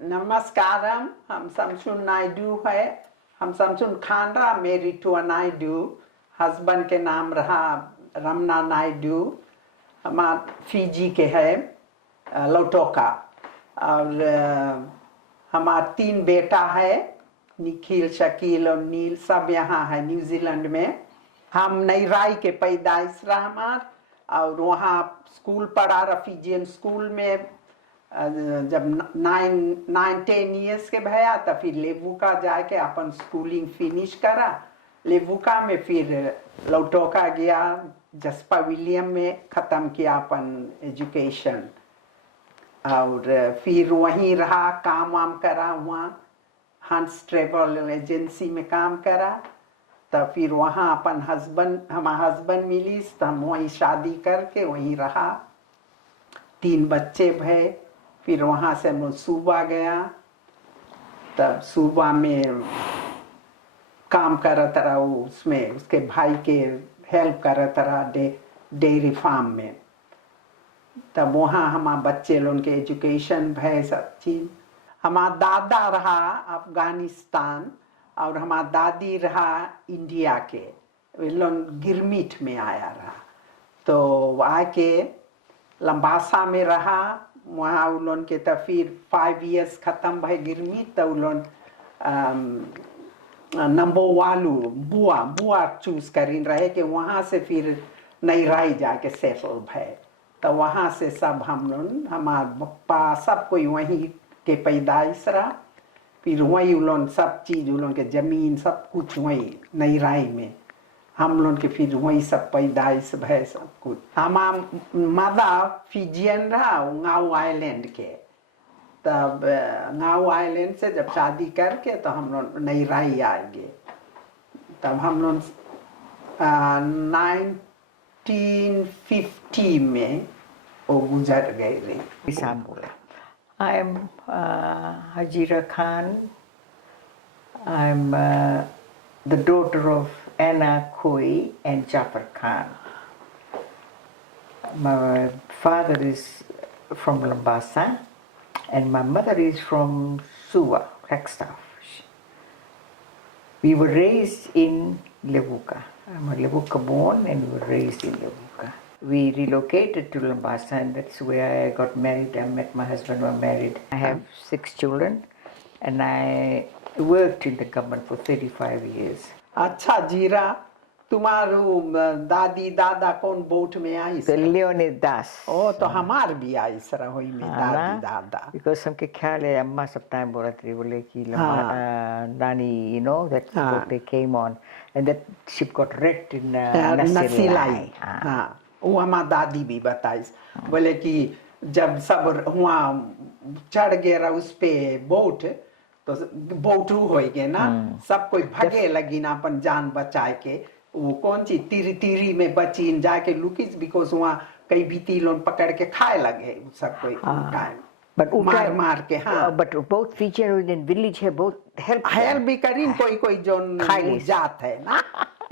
Namaskaram, हम शमसून नायडू है। हम शमसून खान रहा, married to a Naidu. Husband के नाम रहा रमना नायडू। हमार फिजी के है लोटोका। और हमार 3 बेटा है, निखिल, शकील और नील, सब यहाँ है न्यूजीलैंड में। हम नई राय के पैदाइश रहा हमार, और वहाँ स्कूल पढ़ा रहा फिजियन स्कूल में। जब 9-10 ईयर्स के भया तो फिर लेवुका जाके अपन स्कूलिंग फिनिश करा। लेवुका में फिर लौटोका गया, जस्पा विलियम में ख़त्म किया अपन एजुकेशन। और फिर वहीं रहा, काम वाम करा वहाँ, हंस ट्रेवल एजेंसी में काम करा। तो फिर वहाँ अपन हमारा हस्बैंड मिली, तो हम वहीं शादी करके वहीं रहा। 3 बच्चे भये। फिर वहाँ से हम सूबा गया, तब सूबा में काम करता रहा, उसमें उसके भाई के हेल्प करता रहा डेयरी फार्म में। तब वहाँ हमारे बच्चे लोगों के एजुकेशन भय सब चीज। हमारा दादा रहा अफगानिस्तान, और हमारा दादी रहा इंडिया के। वे लोग गिरमिट में आया रहा, तो आके लंबासा में रहा। वहाँ उन के तो फिर 5 इयर्स ख़त्म भय गिरमिट, तो उन नंबर वालू बुआ चूज करीन रहे कि वहाँ से फिर नई राय जाके सेटल भय। तो वहाँ से सब हम लोग, हमार पप्पा सब कोई वहीं के पैदाइश रहा। फिर वहीं उन सब चीज़ उन के ज़मीन सब कुछ वहीं नई राय में हम लोग के फिर वहीं सब पैदाइश भय सब कुछ। हमार मदर फिजियन रहा गाँव आइलैंड के। तब गाँव आइलैंड से जब शादी करके तो हम लोग नई राय आ गए। तब हम लोग 1950 में वो गुजर गए रहे। किसान बोला, I am Hajira Khan. I am the daughter of Anna Koi and Jafar Khan. My father is from Lambasa and my mother is from Suva, Flagstaff. We were raised in Levuka. I'm a Levuka born and we were raised in Levuka. We relocated to Lambasa and that's where I got married. I met my husband, we were married. I have 6 children and I worked in the government for 35 years. अच्छा जीरा, तुम्हारो दादी दादा कौन boat में आई? तो Leonidas. ओ तो हमार भी आई सरा हुई में दादी दादा। Because हमके ख्याल है अम्मा सब टाइम बोला थी, बोले कि Nani, you know, that boat they came on and that ship got wrecked in Nasilai. हाँ, वो हमार दादी भी बताई, बोले कि जब सब वहाँ चढ़ गया उस पे बोट, तो बोटू हो गए ना, सब कोई भागे लगी ना अपन जान बचाए के। वो कौन सी तीरी में बची जाके लुकिस, बिकॉज वहाँ कई भी तीलों पकड़ के खाए लगे सब कोई मार के। हाँ, but both Fijian and village है, both help भी करीन। कोई जो जात है ना,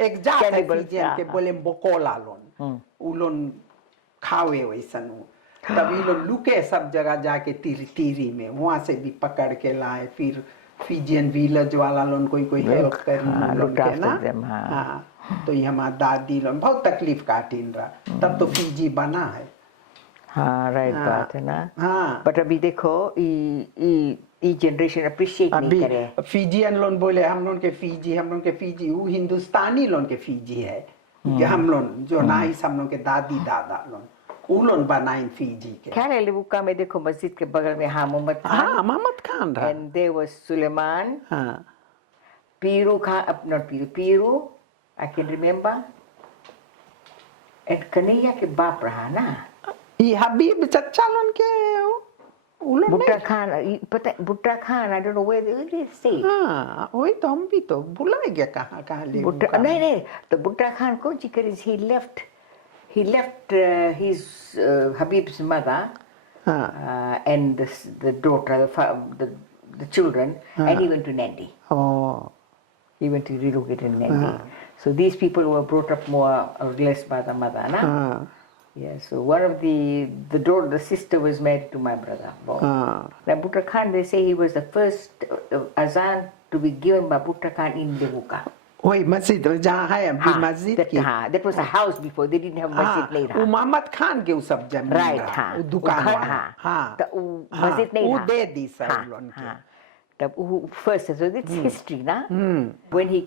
एक जात है फिजियन के बोले बोकोला लोन, वो लोन खावे वैसन। तभी लोग लुके सब जगह जाके तीरी में, वहाँ से भी पकड़ के लाए। फिर फिजियन विलेज वाला लोग कोई हेल्प कर ना। हाँ, तो ये हमारा दादी लोग बहुत तकलीफ काटीन रहा, तब तो फिजी बना है। हाँ, राइट बात है ना। हाँ, बट अभी देखो ये जनरेशन अप्रिशिएट नहीं करे। फिजियन लोग बोले हम लोग के फिजी वो हिंदुस्तानी लोग के फिजी है कि हम लोग जो नाइस हम लोग के दादी दादा लोग उलोन बनाइन फिजी के। क्या है लेवुका में देखो मस्जिद के बगल में मोहम्मद खान रहा। And there was सुलेमान, हाँ, पीरू Khan, not Piru, I can remember, and Kanhaiya के बाप रहा ना, ये हबीब चचा लोन के बुट्टा खान, पता है बुट्टा Khan, I don't know where they stay. हाँ, वही तो हम भी तो भुला गया कहाँ ले। नहीं, तो बुट्टा खान कौन सी करे? He left his Habib's mother and the daughter, the children, and he went to Nandi. Oh. He went to relocate in Nandi. So these people were brought up more or less by the mother, na? Yeah, so one of the sister was married to my brother. Now, Bhutta Khan, they say he was the first azan to be given by Bhutta Khan in Levuka. वही मस्जिद जहाँ है अभी मस्जिद की that was a house before. They didn't have masjid नहीं था. वो मोहम्मद खान के वो सब जमीन Right, वो दुकान वाला तो मस्जिद नहीं था. वो दे दी सब लोगों के. तब first, so it's history, na? When they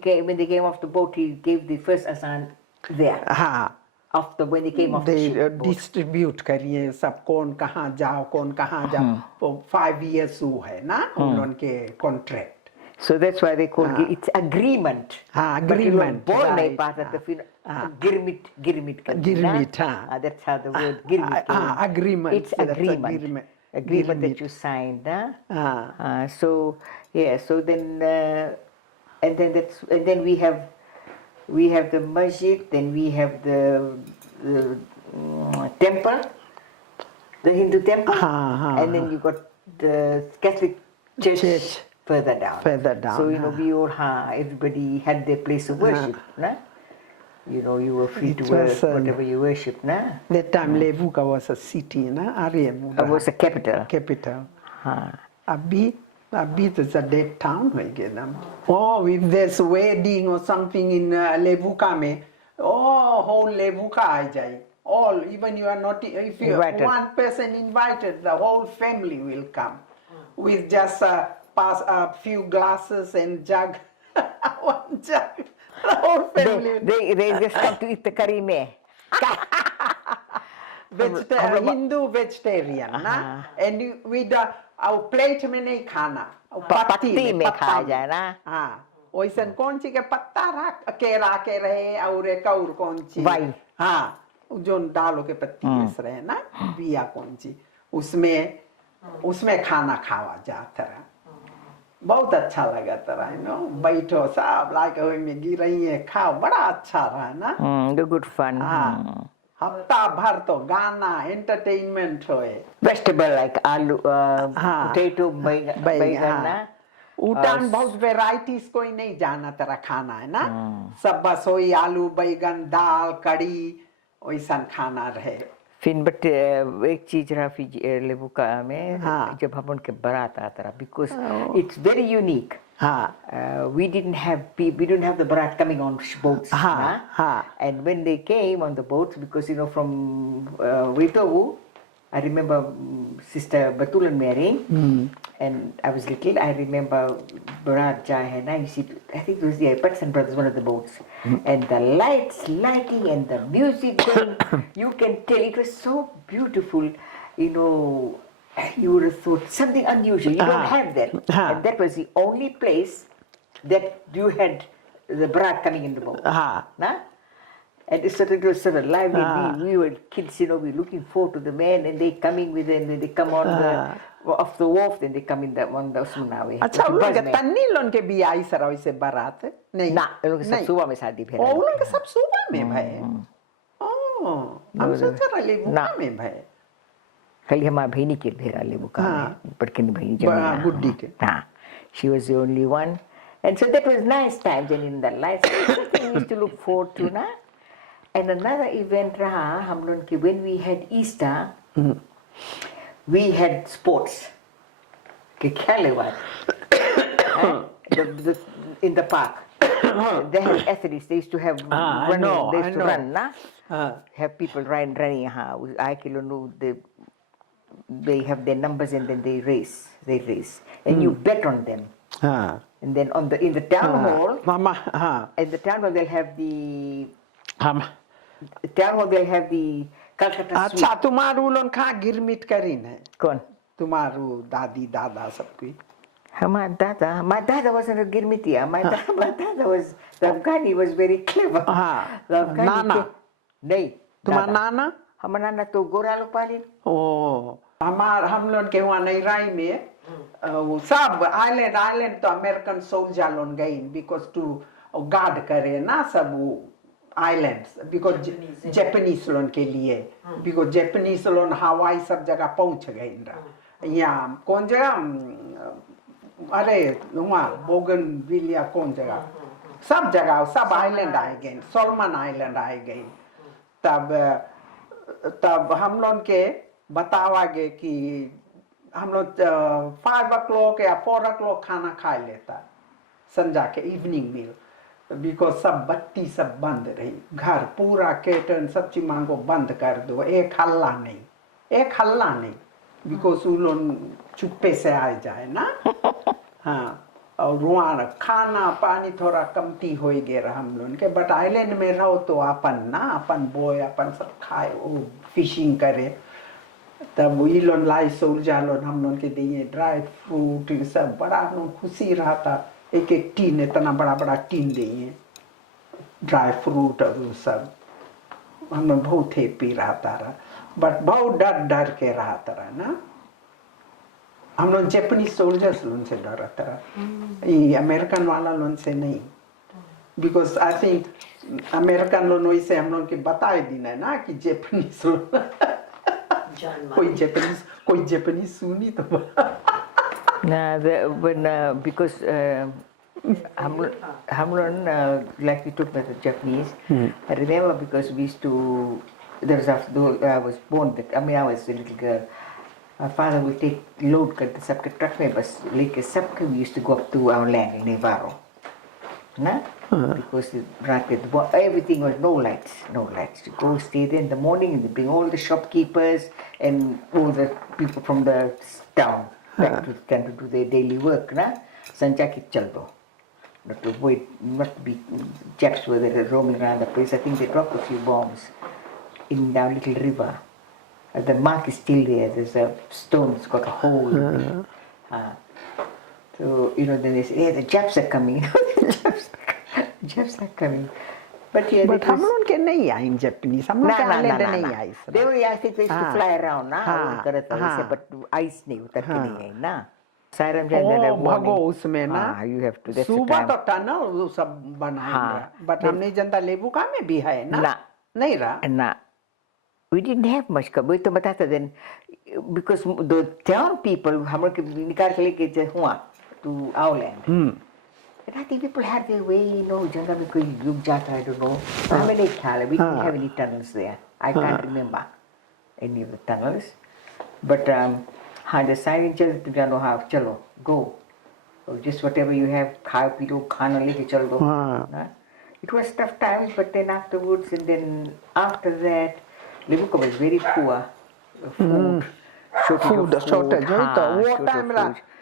came off the boat, he gave the first azan there. When they came off the ship. Distribute करिए सब कौन कहाँ जाओ 5 years वो है ना उन लोगों के contract. So that's why they call it, it's agreement. Agreement. But नहीं पाता तो फिर girmit that's how the word girmit came. Agreement. It's agreement. Agreement that you signed, so yeah, so then and then we have the masjid, then we have the temple, the Hindu temple, and then you got the Catholic church further down. So we all everybody had their place of worship, nah? You were free to worship whatever you worship, nah? That time Levuka was a city, nah? It was a capital. Abhi is a dead town. If there's a wedding or something in Levuka में, whole Levuka आ जाए. All, even you are not, if you are one person invited, the whole family will come with just a few glasses and jug, one jug. The whole family. They just come to eat the curry mein. Hindu vegetarian, na? And with our plate में नहीं खाना, पत्ती में खाया जाए ना. वैसे कौन सी के पत्ता रख के रहे और एक और कौन सी जो दालों के पत्ती ऐसे रहे ना बिया कौन सी उसमें खाना खावा जाता रहा. बहुत अच्छा लगा था बैठो सब लाके में गिर रही है खाओ बड़ा अच्छा रहा ना. The good fun. हफ्ता भर तो गाना एंटरटेनमेंट होए. Vegetable like आलू potato बैगन ना. उटान बहुत वेराइटीज कोई नहीं जाना तरह खाना है ना. सब बस वही आलू बैगन दाल कड़ी वैसा खाना रहे. फिर बट एक चीज रहा फिजी लेवुका में जब हम उनके बारात आता रहा because it's very unique. We didn't have the barat coming on boats. And when they came on the boats, because from Witovu, I remember Sister Batulan marrying, and I was little. I remember Barat Jahana. You see, I think it was the Patson brothers, one of the boats, and the lights lighting and the music going. You can tell it was so beautiful. You would have thought something unusual. You don't have that, and that was the only place that you had the Barat coming in the boat. And it was sort of lively. We were kids, we were looking forward to the men, and they coming with them, and they come on off the wharf, then they come in on the Sunawe. अच्छा उन लोग तन्नी लोग के भी आई sir वैसे बारात नहीं ना उन लोग सब सुबह में शादी भेजा उन लोग सब सुबह में भाई हम सोच रहे लेवुका में भाई खाली हमारी बहनी के भेजा लेवुका में पड़किन बहनी जमीन गुड्डी के she was the only one, and so that was nice times and in the lights we used to look forward to na. And another event raha हम लोग के when we had Easter we had sports के खेले in the park. They had athletes. They used to have running. They used to run, na? Have people running. I know they have their numbers and then they race. And you bet on them. And then in the town hall, at the town hall they'll have the Calcutta sweet. अच्छा तुम्हारू लोग कहाँ गिरमिट करी है कौन तुम्हारू दादी दादा सब कोई my dada wasn't a girmitiya. My dada was the Afghani was very clever. The Afghani नाना नहीं तुम्हारा नाना हमारा नाना तो गोरा लोग पाली. हम लोग के वहाँ नईराई में वो सब आइलैंड तो अमेरिकन सोल्जर लोग गए because to गार्ड करे ना सब वो islands because Japanese लोगों के लिए because Japanese लोग हवाई सब जगह पहुंच गए यहाँ कौन जगह अरे वहाँ बोगनविलिया कौन जगह सब आइलैंड आए गए सोलमन आइलैंड आए गए तब तब हम लोग के बतावागे कि हम लोग 5 o'clock या 4 o'clock खाना खा लेता संजा के इवनिंग मील बिकॉज सब बत्ती सब बंद रही घर पूरा केटन सब चीज मांगो बंद कर दो एक हल्ला नहीं बिकॉज वो लोग चुप्पे से आ जाए ना हाँ और वहाँ खाना पानी थोड़ा कमती हो गया हम लोग के बट आइलैंड में रहो तो अपन बोय अपन सब खाए वो फिशिंग करे तब वही लोग लाई सोल्जा लोग हम लोग के दिए ड्राई फ्रूट सब बड़ा हम लोग खुशी रहा था एक टीन इतना बड़ा टीन दिए ड्राई फ्रूट और वो सब हम लोग बहुत हैप्पी रहता रहा बट बहुत डर के रहता रहा ना हम लोग जापानीज सोल्जर्स लोन से डरता रहा ये अमेरिकन वाला लोन से नहीं because I think American loan वैसे हम लोग के बताए दिन है ना कि जापानीज कोई जापानीज सुनी तो because Hamlon, like we took the Japanese, I remember because we used to, there was after I was born, I was a little girl, my father would take load cut the subcut truck में बस लेके सब we used to go up to our land in Navarro, ना? Because everything was no lights. To go stay there in the morning and they bring all the shopkeepers and all the people from the town back to do their daily work, ना? संजा के चल दो. Not to wait, not to be Japs were there roaming around the place. I think they dropped a few bombs in that little river. The mark is still there. There's a stone. It's got a hole in it. So then they say, "Hey, the Japs are coming." Japs are coming. But yeah, but हम लोग के नहीं आए Japanese. हम लोग के island नहीं आए. They were, I think, they used to fly around, ना? But ice नहीं उतर के नहीं आए, ना? Siren भगो उसमें ना you have to सुबह तो टनल वो सब बनाएंगे बट हमने जनता लेबुका में भी है ना नहीं रहा ना we didn't have much वही तो बताता then because the town people हम लोग निकाल के लेके जे हुआ to our land and I think people had their way जंगल में कोई डूब जाता I don't know हमें नहीं ख्याल है we didn't have any tunnels there I can't remember any of the tunnels but the siren chalo go or just whatever you have khana leke chal do it was tough times but then afterwards and then after that Liverpool was very poor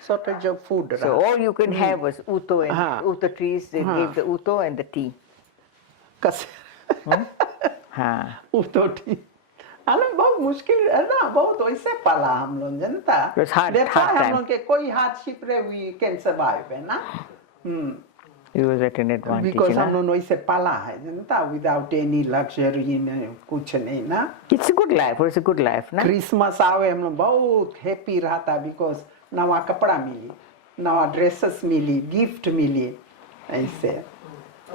shortage of food so all you can have was uto and uto trees they gave the uto and the tea uto tea बहुत मुश्किल है ना बहुत वैसे पाला हम लोग जनता हम लोग के कोई hardship रे we can survive है ना it was at an advantage because हम लोग वैसे पाला है जनता without any luxury कुछ नहीं ना it's a good life ना क्रिसमस आवे हम लोग बहुत हैप्पी रहता because नवा कपड़ा मिली नवा ड्रेसेस मिली गिफ्ट मिली ऐसे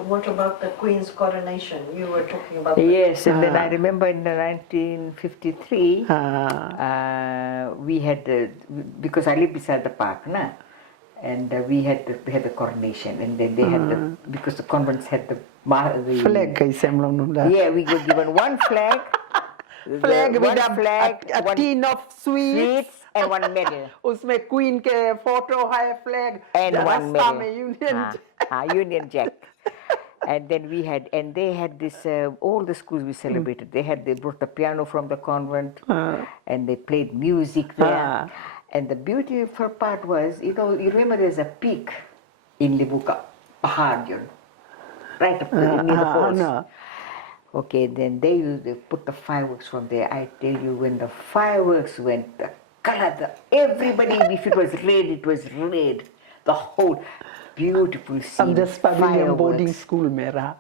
What about the Queen's coronation? You were talking about yes, and then I remember in 1953, we had because I lived beside the park, na, and we had the coronation, and then they had because the convents had the flag. Yeah, we were given one flag. Flag with a tin of sweets and one medal. उसमें Queen के photo है flag and one medal. Union Jack. And then they had this, all the schools we celebrated, they brought the piano from the convent and they played music there. And the beautiful part was, you remember there's a peak in Libuka, Pahad, right up near the falls. Okay, then they put the fireworks from there. I tell you, when the fireworks went, the color, everybody, if it was red, the whole... beautiful scene. Just pavilion boarding school में रहा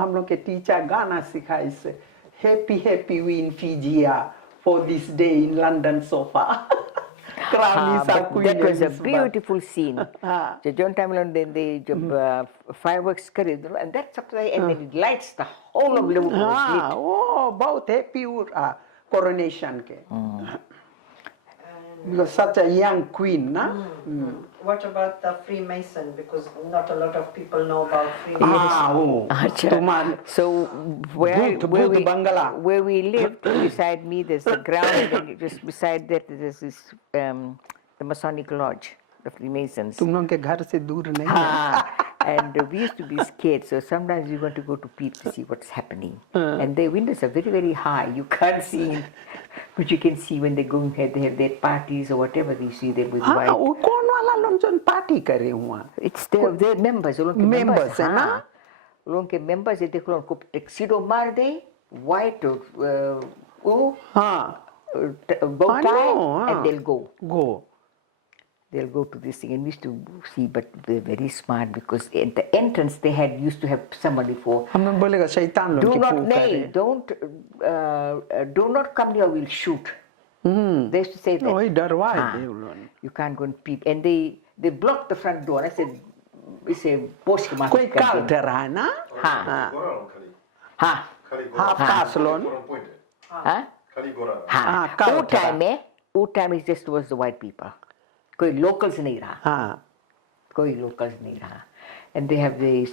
हम लोग के teacher गाना सिखाए से happy we in Fiji for this day in London so far that was a beautiful scene so John Tamlin then they fireworks करे and that's up there and then it lights the whole of Liverpool बहुत happy coronation के Because such a young queen, na? What about the Freemason? Because not a lot of people know about Freemason. Oh, Tuman. So where Bangala. where we lived, beside me there's a ground, and then just beside that there's this the Masonic Lodge, the Freemasons. तुम लोग के घर से दूर नहीं है. And we used to be scared, so sometimes we want to go to peep to see what's happening. And the windows are very, very high. You can't see, but you can see when they're going ahead, they have their parties or whatever. You see them with white. हाँ, वो कौन वाला लोग जो party करे हुआ? It's their members. Members है ना? लोगों के members है, देखो उनको tuxedo मार दे, white हाँ, bow tie, and they'll go. Go. They'll go to this thing, and we used to see, but they're very smart because at the entrance they used to have somebody for. हम लोग बोलेगा शैतान लोग Do की not Puja nay, do not come near, we'll shoot. They used to say that. वही डरवाए थे उन लोगों ने. You can't go and peep, and they blocked the front door. I said, post के मार. कोई काल डर रहा है ना? हाँ. Half caste लोग. हाँ. हाँ. वो time it just was the white people. कोई locals नहीं रहा. हाँ. कोई locals नहीं रहा. And they have the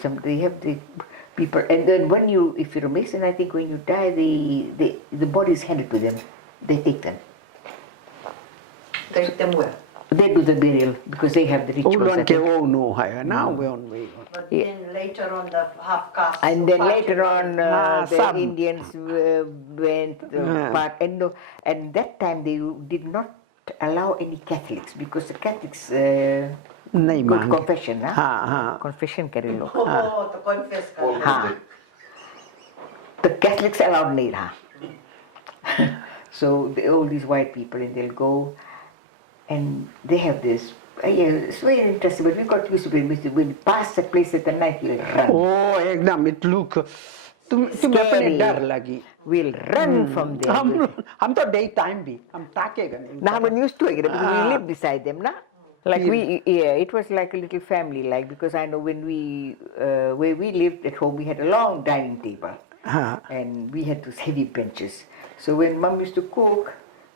people, and then if you're a Mason, I think when you die, the body is handed to them. They take them. Take them where? They do the burial because they have the rituals. उन के वो no है ना, we. But then later on the half caste. And then later on, the some. Indians went part, and that time they did not allow any Catholics because the Catholics नहीं go to मांगे. confession, ना? हाँ. Confession करे लोग. Oh, to confess. हाँ. The Catholics allowed नहीं रहा. So all these white people, and they'll go, and they have this. It's very interesting, but we got used to it. When we pass the place at the night, we'll run. Oh, एकदम it look. तुम्हें अपने डर लगी. We'll run from there. हम तो day time भी हम ताकेगा नहीं. Now I'm used to it because we live beside them, na. Like it was like a little family, like because I know when where we lived at home, we had a long dining table, and we had those heavy benches. So when Mom used to cook,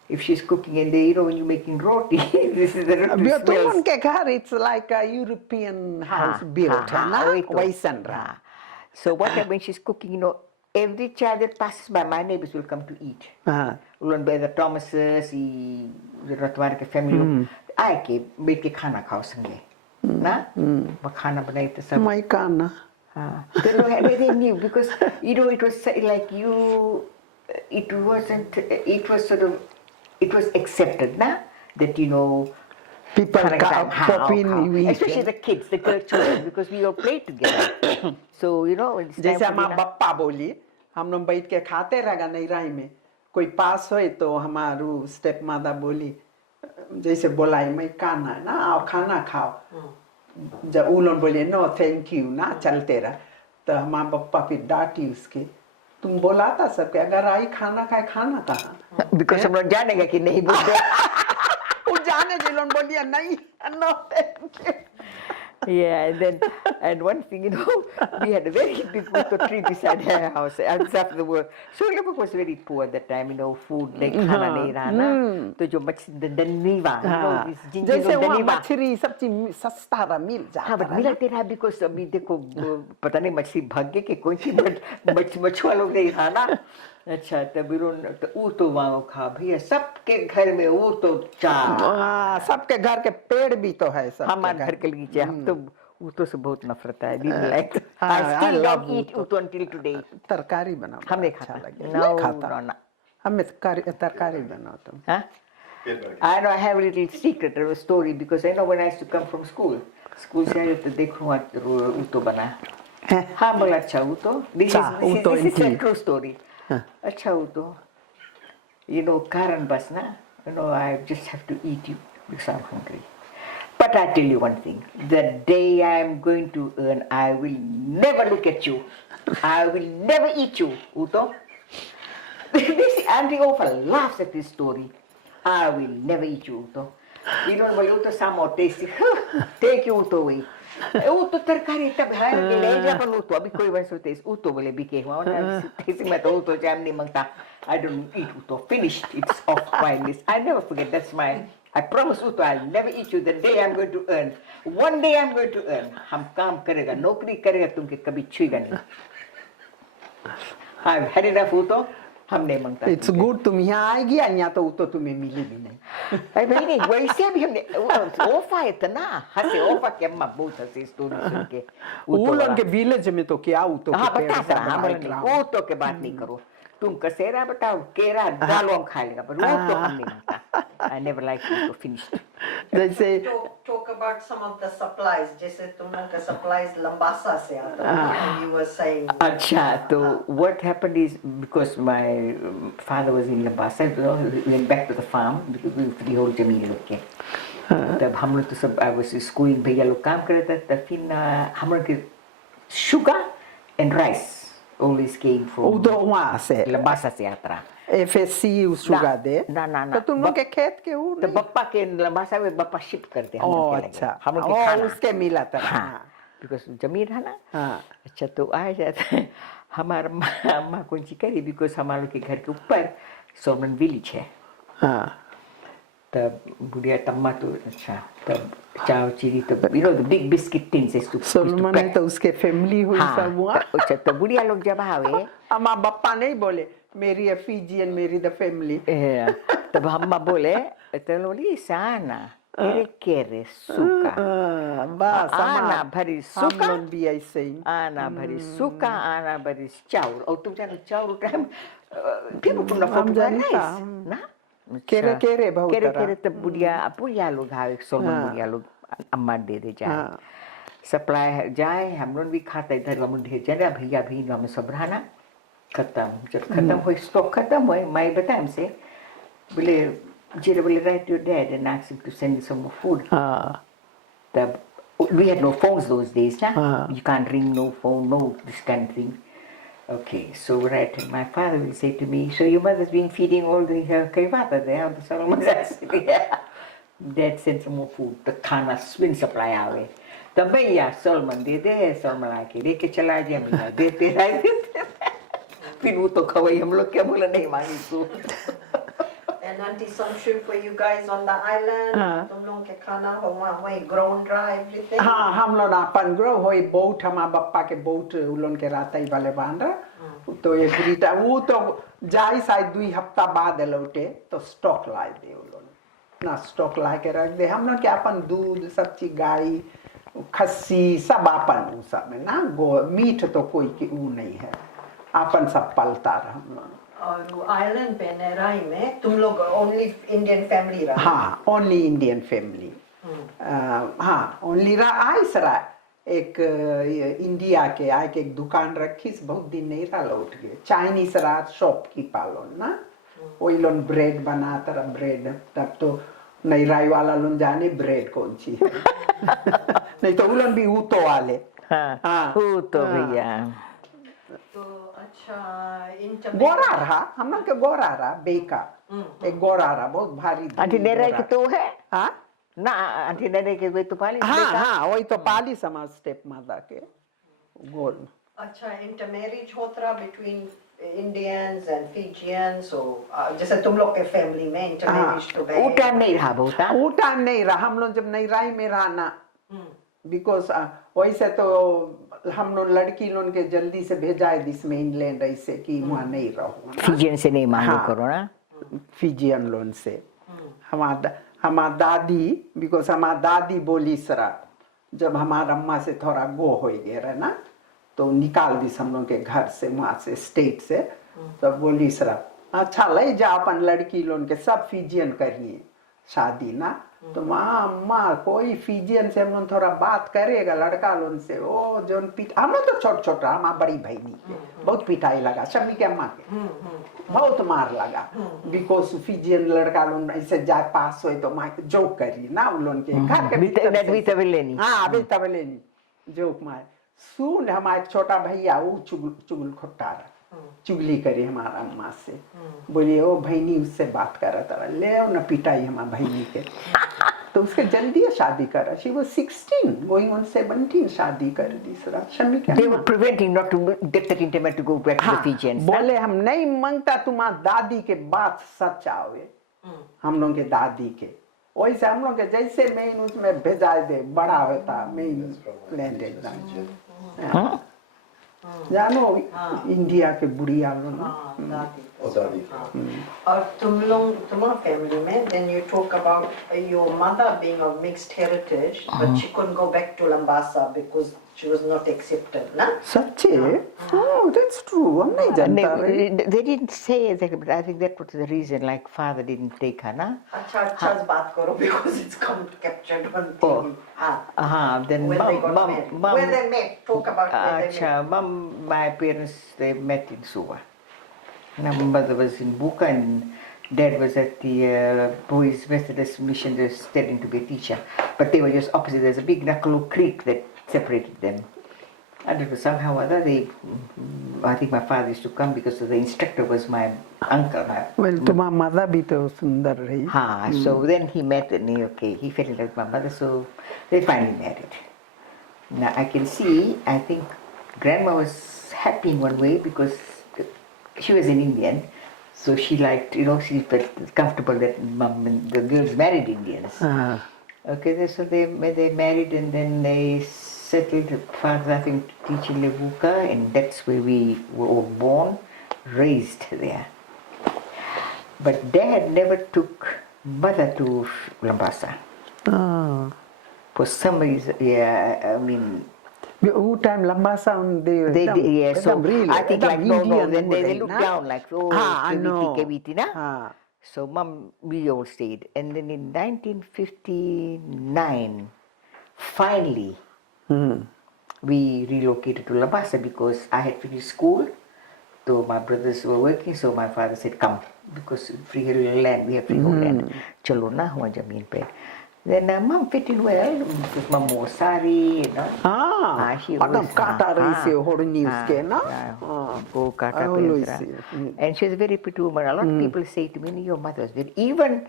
if she's cooking and when you're making roti, this is the roti smells. उनके घर it's like a European house built, ना वैसन रहा. So what happens when she's cooking, every child that passes by, my neighbors will come to eat. The Thomases, the Ratwar family, आए के बैठ के खाना खाओ संगे, ना? वो खाना बनाए तो सब. My खाना. They knew because it was like it was accepted, na? That People pop in, especially the kids, the girl children, because we all played together. So जैसे हमारा बप्पा बोली, हम लोग बैठ के खाते रहेगा नैराई में, कोई पास होए तो हमारू स्टेप माता बोली, जैसे बोलाई मैं खाना है ना, आओ खाना खाओ. जब वो लोग बोले नो थैंक यू ना चलते रहा, तो हमारा बप्पा फिर डांटी उसके, तुम बोला था सबके अगर आई खाना खाए खाना कहाँ? Because हम लोग जानेगा कि नहीं बोलते. वो जाने के लोग बोलिया नहीं, no thank you. Yeah, and one thing, we had a very big Utto tree beside her house, after the war. So Liverpool was very poor at that time, food like खाना नहीं रहा ना, तो जो मछली दनीवा, जैसे वहाँ मछली सब चीज सस्ता रहा मिल जाता. हाँ, but मिलते रहा because अभी देखो पता नहीं मछली भाग्य के कौन सी मछुआ लोग नहीं रहा ना. अच्छा तभी वो तो वहाँ खा भैया सबके घर में वो तो चार. सबके घर के पेड़ भी तो है सब. हमारे घर के नीचे हम तो ऊतो से बहुत नफरत है. Didn't like. I still don't eat ऊतो until today. तरकारी बनाओ. हमने खाता. नहीं खाता. हमें तरकारी बनाओ तुम. हाँ? I know I have a little secret, a story, because I know when I used to come from school से आए तो देखो ऊतो बना. हाँ बोला अच्छा ऊतो. This is a true story. अच्छा ऊतो. कारण बस ना. I just have to eat you because I'm hungry. But I tell you one thing, the day I am going to earn, I will never look at you. I will never eat you, Uto. This Auntie Ophel laughs at this story. I will never eat you, Uto. Uto some more tasty. Take you, Uto, away. Uto terkari tab hai ke le ja pan Uto abhi koi वैसे taste Uto बोले भी के हुआ ना taste में तो Uto jam नहीं मांगता. I don't eat Uto. Finished. It's off my list. I never forget. That's my I promise Uto I'll never eat you the day I'm going to earn. One day I'm going to earn. हम काम करेगा, नौकरी करेगा, तुमके कभी छुएगा नहीं. I've had enough Uto. हम नहीं मांगता. It's good तुम यहाँ आएगी यहाँ तो उतो तुम्हें मिली भी नहीं. अरे भाई नहीं वैसे भी हमने ओफा इतना हंसे ओफा के अम्मा बहुत हंसी स्टोरी सुन के. वो लोग के विलेज में तो क्या उतो हाँ बता सर हाँ बोलेंगे उतो के बात नहीं करो. तुम कसेरा बताओ केरा दाल हम खा लेगा पर वो तो हम नहीं मांगता. I never liked it to finish. जैसे talk about some of the supplies. जैसे तुम लोग का supplies लंबासा से आता है. You were saying. अच्छा तो what happened is because my father was in Lambasa, we went back to the farm because we freehold जमीन लोग के. तब हम लोग तो सब I was schooling भैया लोग काम कर रहे थे. तब फिर हम लोग के sugar and rice always came from उतो वहाँ से Lambasa से यात्रा. FSC उसुगा दे. ना तो तुम लोग के खेत के वो तो बप्पा के लंबासा में बप्पा शिप करते हम लोग के अच्छा हम लोग के खाना उसके मिला था. हाँ बिकॉज जमीन है ना. हाँ अच्छा तो आ जाता है हमारा अम्मा कौन सी करी बिकॉज हमारे के घर के ऊपर सोमन विलेज है. हाँ तब बुढ़िया तम्मा तो अच्छा तब चाव चीनी तब you know the big biscuit tins is to Salman है तो उसके फैमिली हुई सब हुआ. अच्छा तो बुढ़िया लोग जब आवे अम्मा बप्पा नहीं बोले मेरी है फीजियन मेरी द फैमिली. तब अम्मा बोले तो बोली साना केरे सुका बस आना भरी सुका हम लोग भी ऐसे ही. आना भरी सुका आना भरी चाउर और तुम जानो चाउर time people from the farm ना केरे केरे बहुत केरे केरे तब बुढ़िया लोग आवे सोलमन बुढ़िया लोग अम्मा दे जाए सप्लाई जाए हम लोग भी खाते इधर हम ढेर जरा भैया भी हम सब रहना खत्म जब खत्म हो स्टॉक खत्म हो मैं बताया हमसे बोले जीरो बोले write to your dad and ask him to send you some more food. तब we had no phones those days ना. You can't ring no phone no this kind of thing. Okay, so right, my father will say to me, so your mother's been feeding all the karivata there on the Solomon. Yeah. Dad sent some more food. The खाना swing supply आवे. तब भैया Solomon दे दे Solomon आके लेके चला जाए मिला देते रहते. फिर वो तो खवाई हम लोग क्या बोला नहीं मांगी तो. And auntie some shrimp for you guys on the island. तुम लोग के खाना हो वहाँ वही grown dry everything. हाँ हम लोग अपन ग्रो होई बोट हमारे बप्पा के बोट उलोन के रात ही वाले बांधरा. तो ये ग्रीटा वो तो जाई शायद 2 हफ्ता बाद लौटे तो स्टॉक लाए दे उलोन ना स्टॉक ला के रख दे. हम लोग के अपन दूध सब चीज गाय खस्सी सब अपन सब में ना गो मीट तो कोई की वो नहीं है अपन सब पलता रहा हम लोग. और आइलैंड पे नेराई में तुम लोग ओनली इंडियन फैमिली रहा. हाँ ओनली इंडियन फैमिली. हाँ ओनली रहा आइस रहा एक इंडिया के आए के एक दुकान रखी बहुत दिन नहीं रहा लौट गए. चाइनीज रहा शॉप की पालोन ना वही लोन ब्रेड बनाता रहा ब्रेड. तब तो नहीं राई वाला लोन जाने ब्रेड कौन सी है. नहीं तो उलन भी ऊतो वाले. हाँ ऊतो भैया. गोरा रहा हम लोग के गोरा रहा बेका एक गोरा रहा बहुत भारी. आंटी नेरे की तो है हाँ ना आंटी नेरे के वे तो पाली. हाँ वही तो पाली समाज स्टेप माता के गोल. अच्छा इंटरमैरिज होता रहा between Indians and Fijians or जैसे तुम लोग के फैमिली में इंटरमैरिज तो वो टाइम नहीं रहा बहुत. वो टाइम नहीं रहा हम लोग जब नहीं राई में रहना बिकॉज वैसे तो हम लोग लड़की लोग के जल्दी से भेजाए दिस में इंग्लैंड ऐसे कि वहाँ नहीं रहो. फिजियन से नहीं मांगो करो ना. फिजियन लोन से हमारा दादी बिकॉज हमारा दादी बोली सरा जब हमारा अम्मा से थोड़ा गो हो गया ना तो निकाल दी हम लोग के घर से वहाँ से स्टेट से. तब बोली सरा अच्छा ले जा अपन लड़की लोग के सब फिजियन करिए शादी ना. तो माँ कोई फिजियन से हम लोग थोड़ा बात करेगा लड़का लोन से ओ जो हम लोग तो छोट छोटा हमारा बड़ी बहनी बहुत पिटाई लगा शमी के अम्मा के बहुत मार लगा बिकॉज फिजियन लड़का लोन ऐसे जाए पास हो तो माँ जोक करिए ना उन लोग के घर के हाँ अभी तब लेनी जोक मार सुन हमारे छोटा भैया वो चुगल खुट्टा रहा चुगली करे हमारा अम्मा से. बोलिए ओ बहनी उससे बात कर रहा था ले आओ ना पिटाई हमारा बहनी के. तो उसके जल्दी शादी करा. She was 16 going on 17 शादी कर दी सरा शमी क्या. They were preventing not to get that intimate to go back to the Fijians. बोले हम नहीं मांगता तुम्हारा दादी के बात सच आवे हम लोग के दादी के वैसे हम लोग के जैसे मेन उसमें भेजा दे बड़ा होता मेन प्लेन एकदम जानो इंडिया के बुढ़िया लोग दादी और तुम लोग फैमिली में then you talk about your mother being of mixed heritage but she couldn't go back to Lambasa because she was not accepted ना सच्चे oh that's true हम नहीं जानता They didn't say exactly, but I think that was the reason. Like father didn't take her, na? अच्छा बात करो because it's come captured on TV. Then when they got married. When they met, talk about when they met. My parents they met in Suva. My mother was in Buka and dad was at the Boys Methodist Mission, just studying to be a teacher. But they were just opposite. There's a big Nakalo Creek that separated them. And it was somehow or other I think my father used to come because the instructor was my uncle. Well, तुम्हारी mother भी तो सुंदर रही. So then he met and he fell in love with my mother, so they finally married. Now I can see, I think grandma was happy in one way because she was an Indian, so she liked, she felt comfortable that mom and the girls married Indians. So they married and then they settled. Father, I think, teach in Levuka, and that's where we were all born, raised there. But dad never took mother to Lambasa. For some reason, I mean. Who time Lambasa so really, I think like no, then they look down like Keviti, na? So mom, we all stayed, and then in 1959, finally, we relocated to Lambasa because I had finished school. So my brothers were working, so my father said, "Come, because freehold land, we have freehold land. Chalo na, huwa jameen pe." Then mom fit in well because mom wore sari, she was kata raise hor news ke na. Go kata and she was a very pretty woman. A lot of people say to me, "Your mother was very even."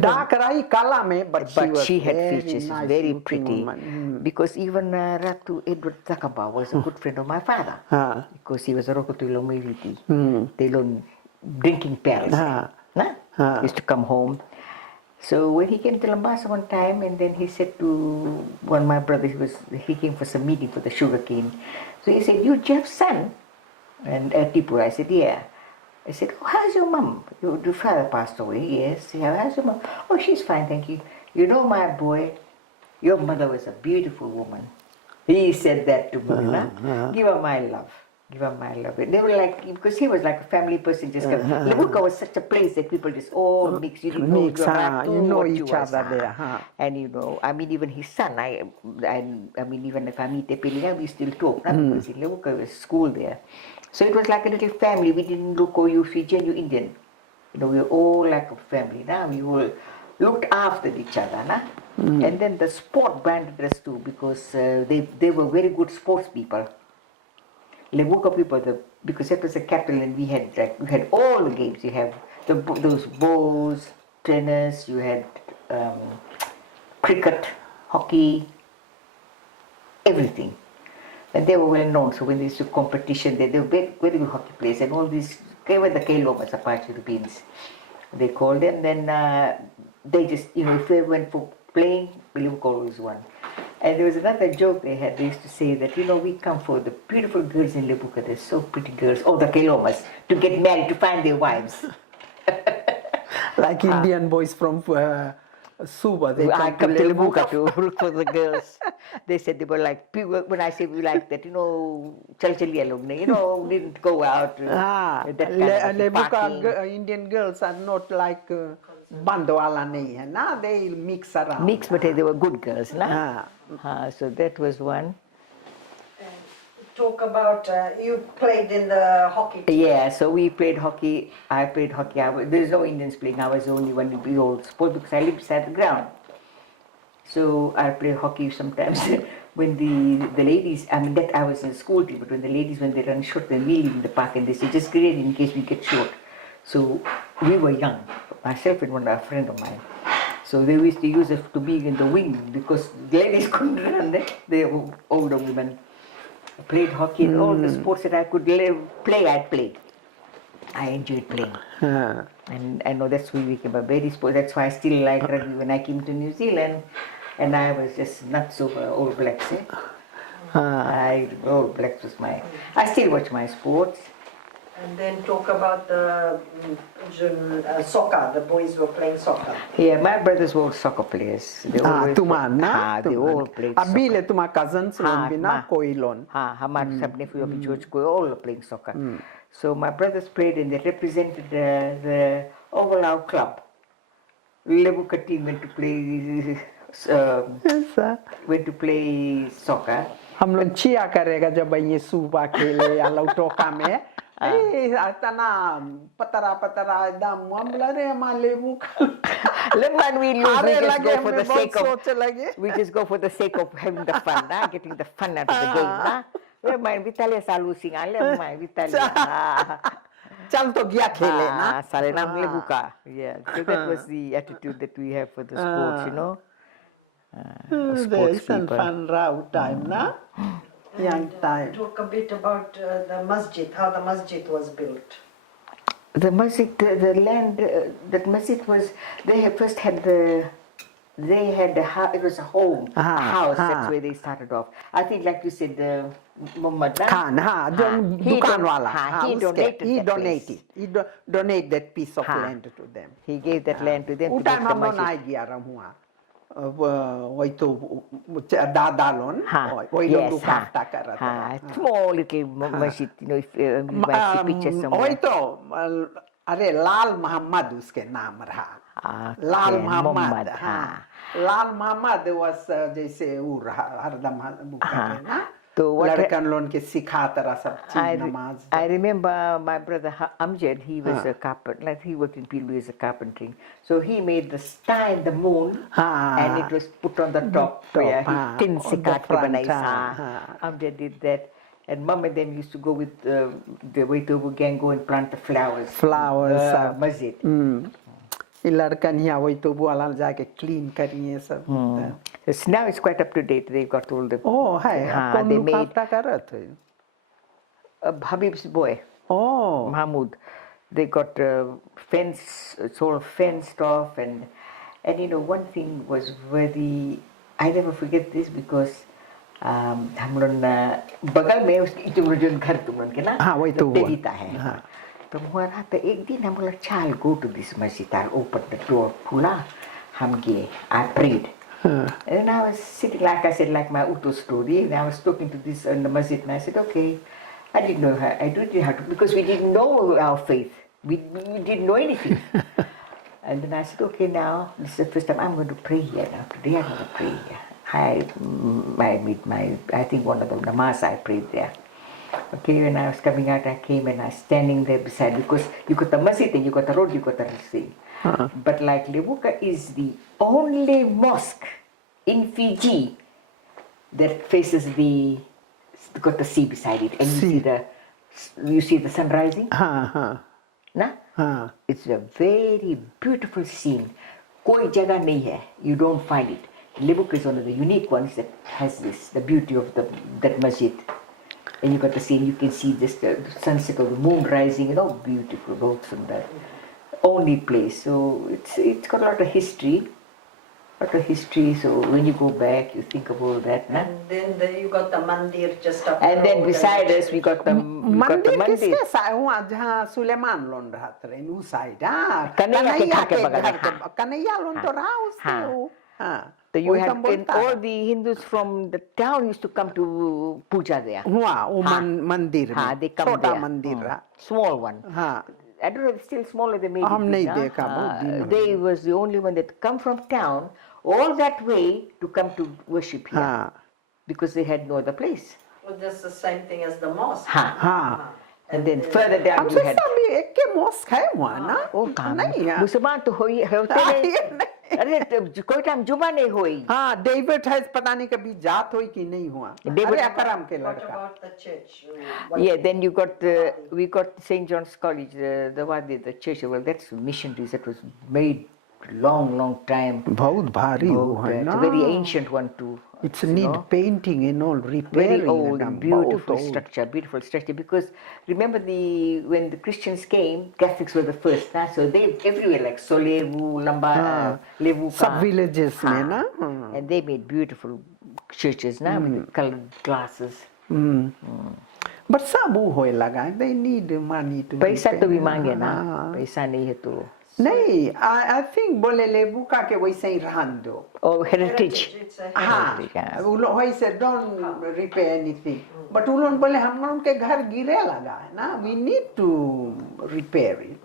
Dark rai kala mein, but she had very features, nice very pretty. Woman. Because even Ratu Edward Takaba was a good friend of my father. Because he was a Rokotulo Miriti. They learned drinking palace. Used to come home. So when he came to Lambasa one time, and then he said to one of my brothers, he came for some meeting for the sugarcane. So he said, "You Jeff's son?" And Tipu, I said, "Yeah." I said, "Oh, how's your mom? Your father passed away." "Yes." "Yeah, how's your mom?" "Oh, she's fine, thank you." "You know, my boy, your mother was a beautiful woman." He said that to me. Give her my love. Give her my love. And they were like, because he was like a family person. Just Levuka was such a place that people just all mix. You didn't know each other there. And I mean, even his son, I mean, even if I meet Tepelia, we still talk. Because in Levuka was school there. So it was like a little family. We didn't look, oh, you Fijian, you Indian. We were all like a family. We all looked after each other. And then the sport banded us too because they were very good sports people. Levuka people, because that was the capital, and we had all the games. You have those bowls, tennis. You had cricket, hockey, everything. And they were well known. So when they used to competition, they were very, very good hockey players. And all these came with the Kailomas, apart Philippines, they called them. Then they just, if they went for playing, Levuka always won. And there was another joke they had. They used to say that, we come for the beautiful girls in Levuka. They're so pretty girls, all the Kailomas, to get married, to find their wives. Like Indian boys from Suva, they come to Levuka to look for the girls. They said they were like, when I say we like that, Chalchali alumni, didn't go out. Levuka Indian girls are not like Bandwala nahi, they mix around. Mix, but they were good girls, so that was one. Talk about, you played in the hockey team. Yeah, so we played hockey. I played hockey. There's no Indians playing. I was the only one to be old sport because I lived beside the ground. So I played hockey sometimes when the ladies, that I was in the school team, but when the ladies, when they run short, they kneel in the park and they say, just get in case we get short. So we were young, myself and a friend of mine. So they used to use us to be in the wing because the ladies couldn't run, they were older women. I played hockey and all the sports that I could play, I'd played. I enjoyed playing. हाँ And I know that's why we became a very sport. That's why I still like rugby. When I came to New Zealand, and I was just not so All Blacks. All Blacks was my. I still watch my sports. And then talk about the soccer. The boys were playing soccer. Yeah, my brothers were all soccer players. They always they all played soccer. अभी ले तुम्हारे cousins लोग भी ना कोई लोग हाँ हमारे सब nephew अभी George को all playing soccer. So my brothers played and they represented the overall club. Lebuka team went to play soccer. हम लोग चिया करेगा जब ये सुबह खेले या लौटोका में तना पतरा पतरा एकदम मामला रे हमारे When we lose, we just go for the sake of having the fun, getting the fun out of the game. Lemman Vitalia salusing, lemman Vitalia. चल तो गया खेले ना Salenam lebuka. Yeah, so that was the attitude that we have for the sports, you know. Sports people. Fun route time, na? Young time. Talk a bit about the masjid, how the masjid was built. The masjid, the land, that masjid was, they had first had it was a home, a house, that's where they started off. I think like you said, Muhammad Khan, he donated that piece of land to them. He gave that land to them. Utam हम लोग नहीं गया रहूँगा वही तो दादा loan वही लोग दुकानता कर रहा था small little masjid, you know, if you might see pictures somewhere. वही तो अरे लाल मोहम्मद उसके नाम रहा लाल मोहम्मद हाँ लाल मोहम्मद was जैसे वो रहा हरदम बुखार ना लड़कन लोन के सिखाता रहा सब चीज नमाज. I remember my brother Amjad, he was a carpenter, like he worked in Pilbu as a carpentering. So he made the star and the moon, and it was put on the top where he tin sikat ke banai sa. Amjad did that. And Mama then used to go with the Waitobu gang, go and plant the flowers. Masjid. ये लड़कन यहाँ वही तो वो अलग जाके clean करिए सब. Now it's quite up to date. They've got all the. Oh, है. कौन दुकानता कर रहे थे? Habib's boy. Oh. Mahmoud. They got fence. It's all fenced off, and you know one thing was very. I never forget this because. हम लोग बगल में उसकी इतने जो घर तुम लोग के ना वही तो देता है तो हमारा तो एक दिन हम लोग child go to this masjid. I opened the door pula हम गए. I prayed and then I was sitting like I said like my Uto story and I was talking to this in the masjid and I said okay I didn't know how I didn't how to because we didn't know our faith we didn't know anything and then I said okay now this is the first time I'm going to pray here now today I'm going to pray here. I think one of them namaz I prayed there. Okay, when I was coming out, I came and I was standing there beside because you got the masjid and you got the road, you got the thing. But like Lebuka is the only mosque in Fiji that faces got the sea beside it, and you see the sun rising. It's a very beautiful scene. Koi jaga nahi hai, you don't find it. Lebuka is one of the unique ones that has the beauty of that masjid. And you got the scene, you can see this, the sunset of the moon rising, you know, beautiful, both from the only place. So it's got a lot of history. So when you go back, you think of all that. And then you got the mandir just up and then beside us, we got the mandir. किसके side वहाँ जहाँ Suleman loan रहा था इन उस side Kanhaiya loan तो रहा उसके So you had all the Hindus from the town used to come to puja there. मंदिर they come there. मंदिर Small one. I don't know if it's still smaller than maybe. हम नहीं देखा बहुत दिन. They was the only one that come from town all that way to come to worship here. Because they had no other place. Well, that's the same thing as the mosque. And then further down you had. एक के mosque है वहाँ ना? ओ कहाँ? मुसलमान तो होते नहीं. अरे कोई टाइम जुमा नहीं हुई. डेविड है पता नहीं कभी जात हुई कि नहीं हुआ. डेविड अकरम के What लड़का. about the church? Yeah, then you got we got St. John's College, the church. Well, that's missionaries. That was made long time. बहुत भारी वो है It's ना. a very ancient one too. It's need painting and all, repairing. Very old, and beautiful old. structure. Because remember when the Christians came, Catholics were the first, na? So they everywhere like Solevu, Levuka. Sub villages में ना. And they made beautiful churches, na, with colored glasses. But सब वो होए लगा. They need money to. पैसा तो भी मांगे ना, पैसा नहीं है तो. नहीं, I think बोले लेबुका के वैसे ही रहन दो. Oh, heritage. हाँ, वो लोग वैसे don't repair anything. But वो लोग बोले हम लोग के घर गिरे लगा है ना. We need to repair it.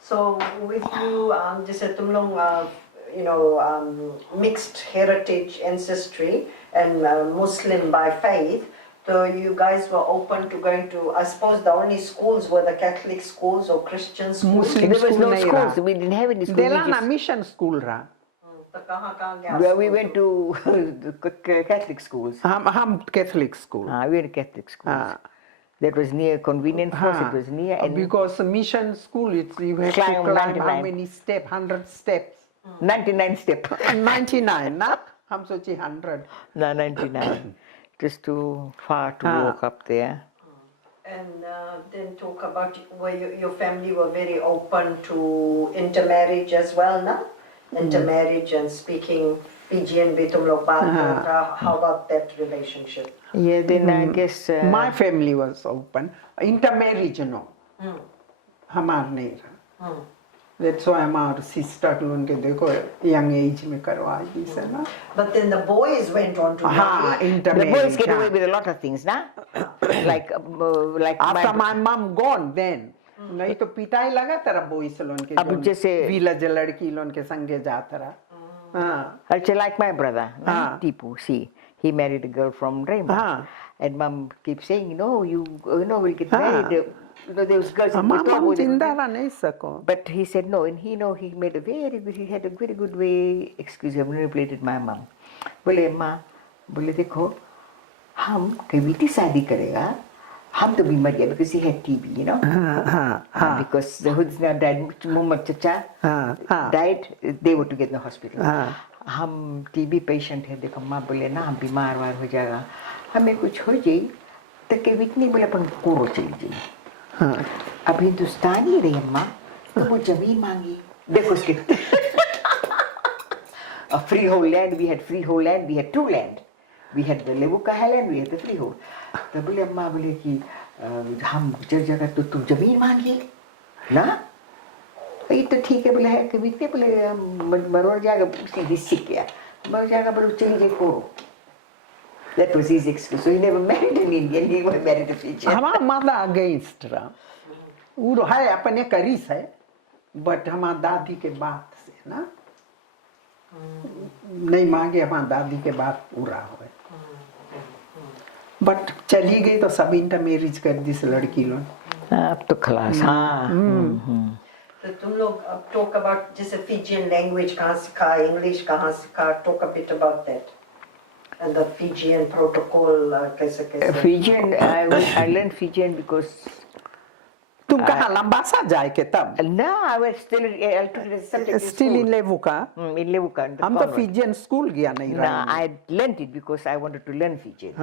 So with you, जैसे तुम लोग mixed heritage ancestry and Muslim by faith. So you guys were open to going to, I suppose the only schools were the Catholic schools or Christian schools? Muslim There was no नहीं schools, रहा. we didn't have any schools. देलाना mission school रहा. तो कहाँ गया? Well, we went to the Catholic schools. हम Catholic school. We went to Catholic schools. That was near convenient for us, it was near. And because mission school, you have Climb to climb 99. how many steps? 100 steps. 99 step. 99 ना? हम सोचे 100. No, 99. Just too far to walk up there. And then talk about where your family were very open to intermarriage as well, na? Intermarriage and speaking Fijian भी तुम लोग बात करता. How about that relationship? Yeah, then I guess... My family was open. Intermarriage, no. हमार नहीं रहा. That's why हमार sister लोगों के देखो young age में करवाई से ना. But then the boys went on to हाँ, marry. the intermarriage. boys get away with a lot of things, na? like After my mom gone, then. नहीं तो पिटाई लगा तेरा boys लोगों के. अब जैसे village लड़की लोगों के संगे जाता रहा. Actually, like my brother, Tipu, see, he married a girl from Raymond. And mom keeps saying, you will get married. Those girls in Mom जिंदा रहा नहीं सको. But he said no, and he made he had a very good way, excuse me, manipulated my mom. बोले माँ, बोले देखो, हम कभी शादी करेगा, हम तो बीमार गए because he had TB, because the hoods now died, Muhammad Chacha died, they were together in the hospital. हम TB patient है, देखो माँ बोले ना हम बीमार हो जाएगा, हमें कुछ हो जाए, तो कभी नहीं बोले अपन कोरो चली जाए. अब हिंदुस्तानी रही अम्मा तो वो जमीन मांगी देखो उसके a freehold land, we had freehold land, we had two land, we had the Levuka land, we had the freehold. तो बोले अम्मा बोले कि हम जगह तो तुम जमीन मांगी ना, ये तो ठीक है बोले है कभी नहीं बोले मरोड़ जाएगा सीधी सीख गया मर जाएगा बोले चली जाए कोरो. That was his excuse. So he never married an Indian, he married a Fijian. हमारा mother against रहा. वो है अपने करीस है, but हमारा दादी के बात से ना नहीं मांगे हमारा दादी के बात पूरा हुए. But चली गई तो सब intermarriage कर दी से लड़की लोग. अब तो खलास हाँ. तो तुम लोग talk about जैसे Fijian language कहाँ सीखा, English कहाँ सीखा, talk a bit about that. And the Fijian protocol, कैसे Fijian, I learned Fijian because तुम कहाँ लंबासा जाए के तब? No, I was still Still in Levuka. In Levuka. हम तो Fijian school गया नहीं No, रहा. I learned it because I wanted to learn Fijian.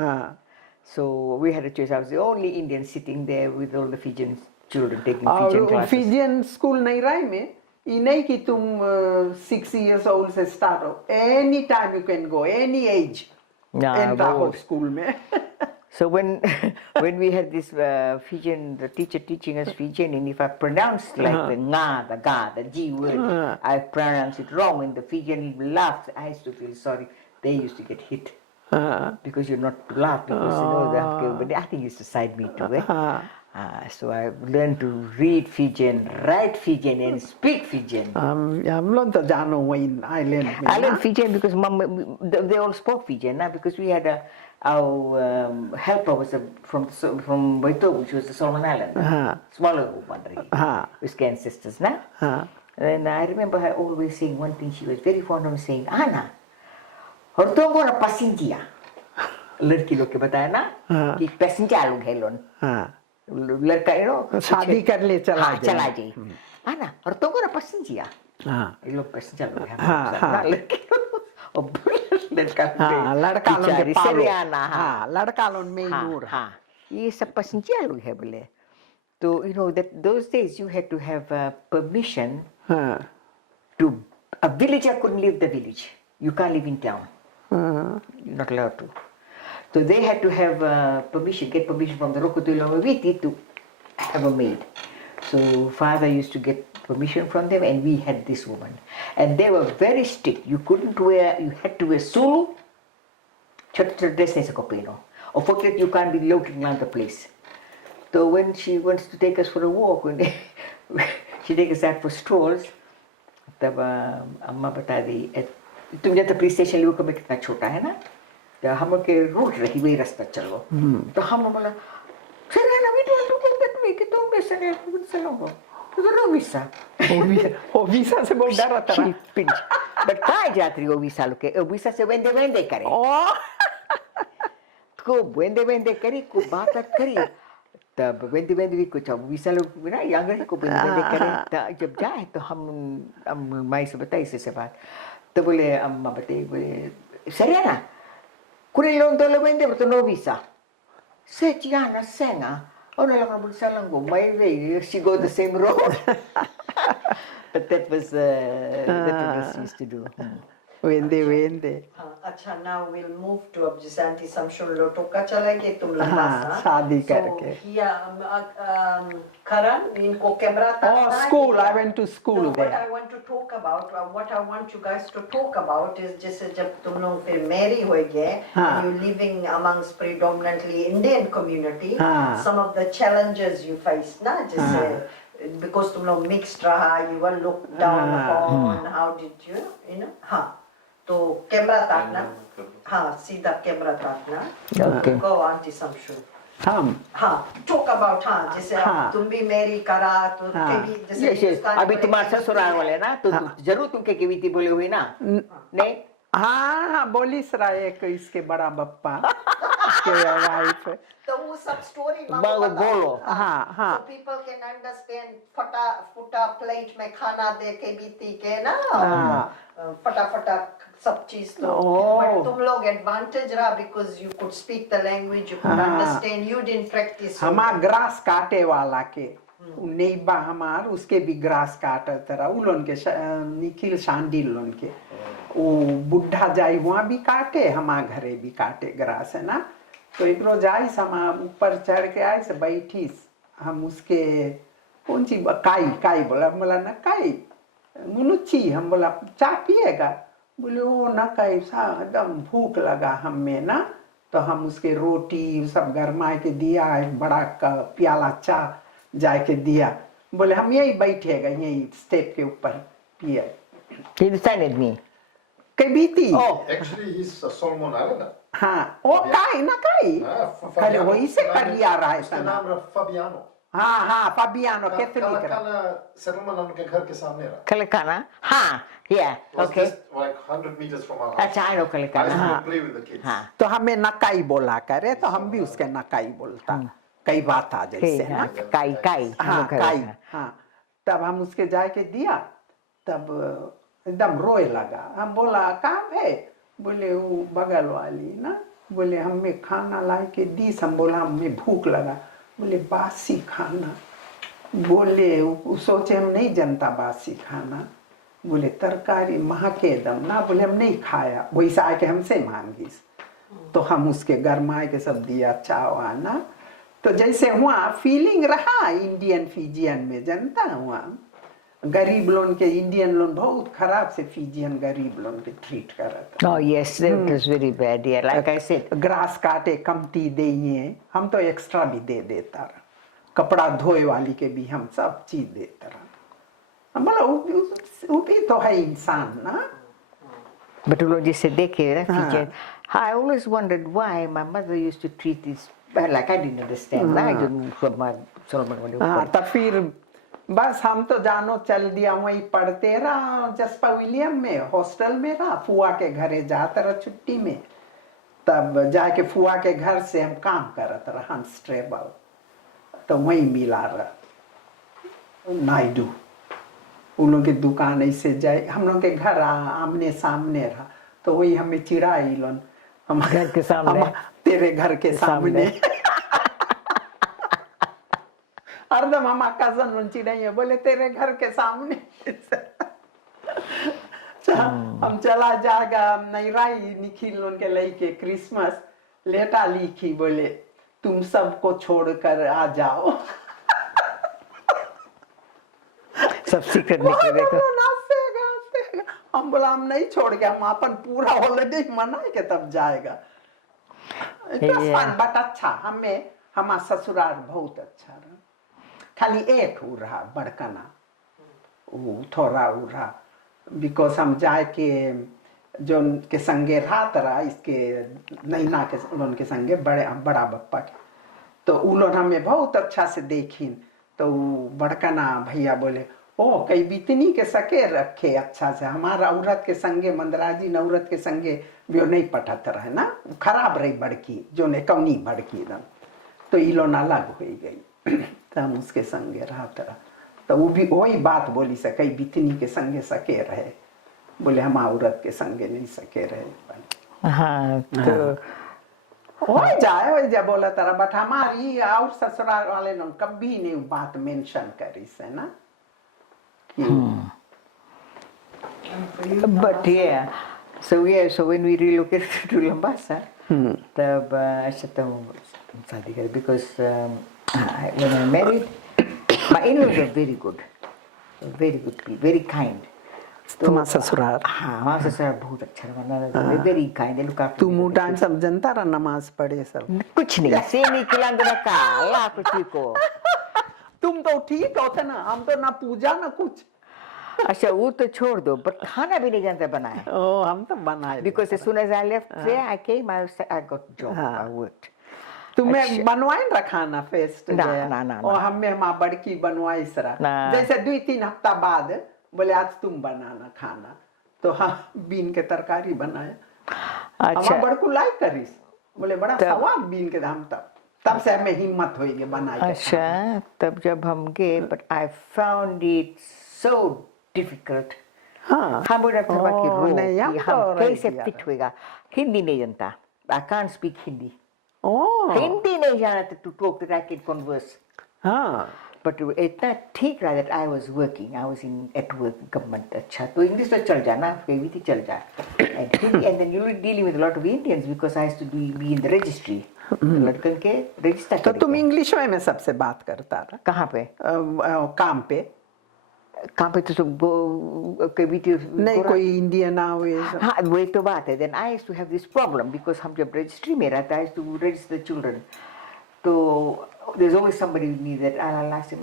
So we had a choice. I was the only Indian sitting there with all the Fijian children taking Fijian classes. Fijian school नहीं रहा में. ये नहीं कि तुम 6 years old से start हो. Any time you can go, any age. Enter हो school में. So when we had this Fijian, the teacher teaching us Fijian, and if I pronounced like the nga, the ga, the g word, I pronounced it wrong, and the Fijian laughed. I used to feel sorry. They used to get hit because you're not to laugh because but I think he used to side me too. So I learned to read Fijian, write Fijian, and speak Fijian. हम लोग तो जानो वही island में. I learned Fijian because mom, they all spoke Fijian, because we had our helper was from Waitobu, which was the Solomon Island, smaller one, with ancestors, na. And I remember her always saying one thing. She was very fond of saying, "Ana, hortongo na passenger." लड़की लोग के बताया ना कि passenger लोग हैं लोग. लड़का शादी कर ले चला जाए आना और तो को ना पैसेंजर ये लोग पैसेंजर लोग हैं लड़की हाँ लड़का लोग के पालो Seriana, हाँ लड़का लोग में ही हाँ नूर हाँ ये सब पसंदिया लोग है बोले तो you know that those days you had to have permission हाँ to a villager couldn't leave the village. You can't live in town. हाँ You're not allowed to. So they had to have permission, get permission from the Rokotulamaviti to have a maid. So father used to get permission from them, and we had this woman. And they were very strict. You couldn't wear, you had to wear sulu, dress as a copino. Or forget you can't be looking around the place. So when she wants to take us for a walk, when she takes us out for strolls, तब अम्मा बता दी तुम जब police station लोग में कितना छोटा है ना तो हम लोग के रूट रही वही रास्ता चलो तो हम लोग बोला सर ना भी तो बेट में कि तुम बेस ने चलो तो रो वीसा ओ वीसा से बहुत डर आता है बट काय जात्री ओ वीसा लोग के ओ वीसा से वेंदे करे ओ को वेंदे करी को बात करी तब वेंदे भी कुछ अब वीसा लोग ना यंगर को वेंदे करे जब जाए तो हम माई से बताई से बात तो बोले अम्मा बताई बोले सरिया ना कुरे लोग तो लोग वेंदे तो नो वीसा से चियाना सेंगा और लोग बोल सलंगो माई वे she go the same road but that was what we used to do वेंदे अच्छा now we'll move to अब जैसे आंटी शमशुन लोटोका चला गए तुम लंबासा शादी करके Karan इनको camera Oh, school. I went to school No, what there. I want to talk about, what I want you guys to talk about is जैसे जब तुम लोग फिर marry हो गए, हाँ. and you living amongst predominantly Indian community, हाँ. some of the challenges you face ना जैसे because तुम लोग mixed रहा, you were looked down upon, how did you know, हाँ. तो कैमरा ताकना, हाँ सीधा कैमरा ताकना, go आंटी शमशुन. हाँ talk about हाँ जैसे हाँ. तुम भी मेरी करा तो हाँ. कभी जैसे अभी तुम्हारे ससुराल वाले ना तो जरूर तुमके की बीती बोले हुए ना नहीं हाँ बोली सरा एक इसके बड़ा बप्पा इसके वाइफ तो वो सब स्टोरी बोलो हाँ so people can understand फटा प्लेट में खाना दे के बीती के ना फटा सब चीज तो but तुम लोग advantage रहा because you could speak the language, you could understand, you didn't practice. हमार ग्रास काटे वाला के नेबा हमार उसके भी ग्रास काटे तरह उलोन के निखिल शांडिल लोन के वो बुढ़ा जाई वहाँ भी काटे हमार घरे भी काटे ग्रास है ना तो एक रोज आई हमार ऊपर चढ़ के आए से बैठी हम उसके कौन सी काई बोला ना काई मुनुची हम बोला चाय पिएगा बोले वो ना काई सा एकदम भूख लगा हमें ना तो हम उसके रोटी सब गरमाए के दिया बड़ा प्याला चाय जाए के दिया बोले हम यही बैठेगा यही स्टेप के ऊपर पिए हिंदुस्तानी आदमी कभी थी Actually, he's a Solomon Islander. हाँ ओ काई ना काई Fabiano. वही से कर लिया रहा है उसका नाम रहा Fabiano. हाँ फाबियानो कैसे लिख रहा Kala settlement उनके घर के सामने रहा. कलकाना हाँ yeah It was okay just like 100 meters from our house. अच्छा I know I कलकाना used हाँ to play with the kids. हाँ तो हमें नकाई बोला करे तो हम भी उसके नकाई बोलता कई बात आ जैसे ना काई हाँ काई हाँ तब हम उसके जाके दिया तब एकदम रोए लगा हम बोला कहाँ है बोले वो बगल वाली ना बोले हमें खाना ला के दी हम बोला हमें भूख लगा बोले बासी खाना बोले सोचे हम नहीं जनता बासी खाना बोले तरकारी महके दम ना बोले हम नहीं खाया वैसा आके हमसे मांगी तो हम उसके गरमाए के सब दिया चावा ना तो जैसे हुआ फीलिंग रहा इंडियन फिजियन में जनता हुआ गरीब लोन के इंडियन लोन बहुत खराब से फिजियन गरीब लोन के ट्रीट करता oh yes that was very bad yeah like I said grass काटे कमती देइए हम तो एक्स्ट्रा भी दे देता रहा कपड़ा धोए वाली के भी हम सब चीज देता रहा हम बोला वो भी तो है इंसान ना but लोग जिसे देखे ना Fijian I always wondered why my mother used to treat this like I didn't understand I didn't from my Solomon वाले तब फिर बस हम तो जानो चल दिया वहीं पढ़ते रहा जसपा विलियम में हॉस्टल में रहा फुआ के घरे जाता रहा छुट्टी में तब जाके फुआ के घर से हम काम करत रहा हंस ट्रेबल तो वहीं मिला रहा नायडू उन लोग की दुकान ऐसे जाए हम लोग के घर आमने सामने रहा तो वही हमें चिढ़ाई लोन हम घर के सामने। तेरे घर के सामने अर्धम हम कजन उन चिढ़ाई बोले तेरे घर के सामने हम चला जागा नैराई निखिल उनके लई के क्रिसमस लेटा लिखी बोले तुम सबको छोड़कर आ जाओ सब सीक्रेट निकले देखो। हम बोला हम नहीं छोड़ के हम अपन पूरा हॉलिडे मना के तब जाएगा। बट अच्छा हमें हमारा ससुराल बहुत अच्छा रहा, खाली एक हो रहा बड़कना वो थोड़ा हो रहा बिकॉज हम जाए के जो के संगे रात रहा इसके नैना के उनके संगे बड़ा बप्पा के तो उन हमें बहुत अच्छा से देखीन तो बड़कना भैया बोले ओ कई बितनी के सके रखे अच्छा से हमारा औरत के संगे मंदराजी औरत के संगे वो नहीं पटत रहे ना खराब रही बड़की जो ने कौनी बड़की दम तो इलोन अलग हो गई तो हम उसके संगे रहता रहा तो वो भी वही बात बोली से कई बितनी के संगे सके रहे बोले हम औरत के संगे नहीं सके रहे। हाँ तो हो जाए बोला तारा बट हमारी और ससुराल वाले ने कभी नहीं बात मेंशन करी से ना। But yeah, so when we relocated to Lambasa, तब ऐसा तो शादी करी because when I married, my in-laws were very good people, very kind. तुम्हारा ससुराल हाँ हमारा ससुराल बहुत अच्छा रहा, very kind, they look after me. तुम टाइम सब जनता रहा नमाज पढ़े सब कुछ नहीं से निकला अंदर काला कुछ को तुम तो ठीक होते ना हम तो ना पूजा ना कुछ। अच्छा वो तो छोड़ दो पर खाना भी नहीं जानते बनाए। ओ हम तो बनाए Because as soon as I left there, I came, I got job, I worked. तुम्हें बनवाई ना खाना फेस्ट ना और हमें हमारा बड़की बनवाई सरा जैसे 2-3 हफ्ता बाद बोले आज तुम बनाना खाना तो हाँ बीन के तरकारी बनाए। अच्छा बड़कू लाइक करीस बोले बड़ा स्वाद बीन के हम तब से हमें हिम्मत हुई कि बनाए। अच्छा तब जब हम गए but I found it so difficult. हाँ हम बोले अपने की रो नहीं, कि हम कैसे फिट होएगा। हिंदी नहीं जानता, I can't speak Hindi. Hindi नहीं जानता to talk that I can converse. हाँ But इतना ठीक रहा that I was working, I was at work government अच्छा तो इंग्लिश तो चल जाना कहीं भी चल जा and then you were dealing with a lot of Indians because I used to be in the registry लड़कन के रजिस्टर तो तुम इंग्लिश में सबसे बात करता रहा कहाँ पे काम पे तो तुम कभी तो नहीं कोई इंडियन आवे हाँ वही तो बात है then I used to have this problem because हम जब रजिस्ट्री में रहता I used to register the children so there's always somebody with me that I'll ask him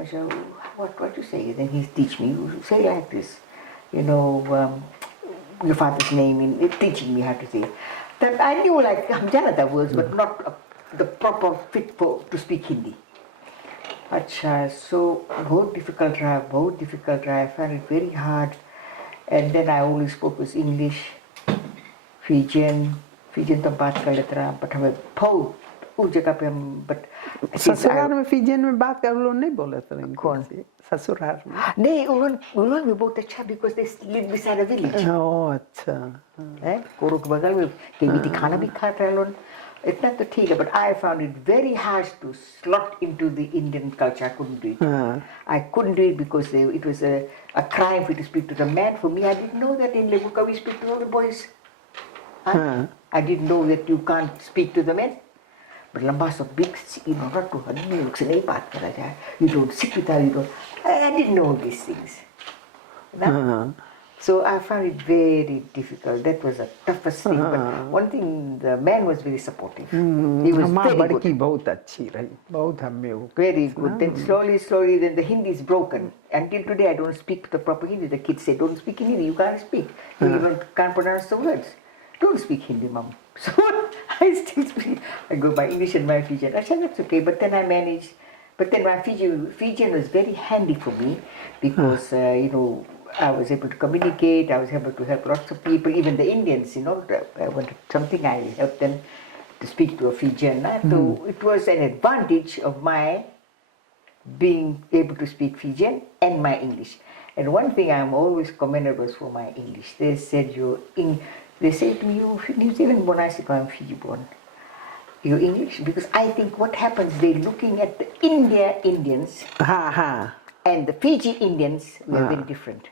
what you say then he teach me you say like this you know your father's name in teaching me how to say that I knew like हम जानता words but not the proper fit to speak Hindi. अच्छा so बहुत difficult रहा I found it very hard and then I only spoke with English Fijian तो बात कर लेता रहा but हमें बहुत उस जगह पे हम but ससुराल में फिजियन में बात कर लो नहीं बोले तो कौन ससुराल में नहीं उन्होंने भी बहुत अच्छा because they live beside a village ओ अच्छा है कोरो के बगल में कभी खाना भी खाता है लोग इतना तो ठीक है but I found it very hard to slot into the Indian culture. I couldn't do it. I couldn't do it because it was a crime for me to speak to the man. For me, I didn't know that in Lebuka we speak to all the boys. I didn't know that you can't speak to the men. But Lambasa big, you know, not to her, you don't sit with her, you don't. I didn't know these things. So I found it very difficult. That was the toughest thing. But one thing, the man was very supportive. He was very good. बहुत अच्छी रही, बहुत हमें Very good. Then slowly, then the Hindi is broken. Until today, I don't speak the proper Hindi. The kids say, don't speak in Hindi. You can't speak. You even can't pronounce the words. Don't speak Hindi, mom. So I still speak. I go by English and my Fijian. I said, that's okay. But then I managed. But then my Fijian was very handy for me because, you know, I was able to communicate, I was able to help lots of people, even the Indians, you know, when something I helped them to speak to a Fijian. So it was an advantage of my being able to speak Fijian and my English. And one thing I'm always commended was for my English. They said They say to me, "You New Zealand born?" I said, "No, I'm Fiji born." "You English?" Because I think what happens, they're looking at the Indians and the Fiji Indians, we are very different.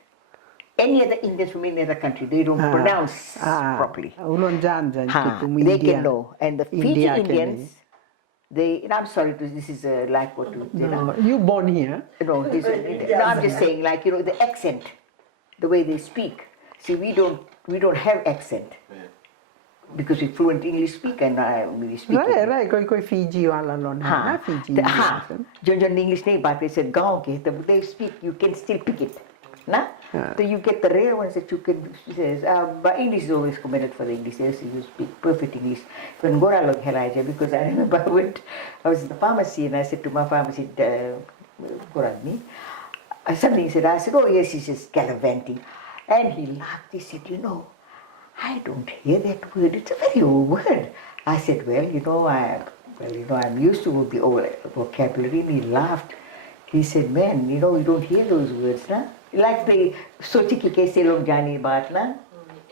Any other Indians from any other country, they don't pronounce properly. They can know. And the Fiji Indians, and I'm sorry, this is like what you say. No, you born here? No, I'm just saying, like, the accent, the way they speak. See, we don't have accent. Because we fluent English speak and we speak. Right. कोई Fiji वाला लोग ना Fiji. जो English नहीं बात said गाँव के, they speak, you can still pick it. Na? So you get the rare ones that you can, but English is always commended for the English. Yes, you speak perfect English. When Gora look helaja, because I remember I was in the pharmacy and I said to my pharmacy, Gorani, something said, oh yes, he's just gallivanting. And he laughed, he said, I don't hear that word, it's a very old word. I said, well, I'm used to the old vocabulary. And he laughed. He said, man, you don't hear those words, na? Like the sochi ki kaise log jani baat, na?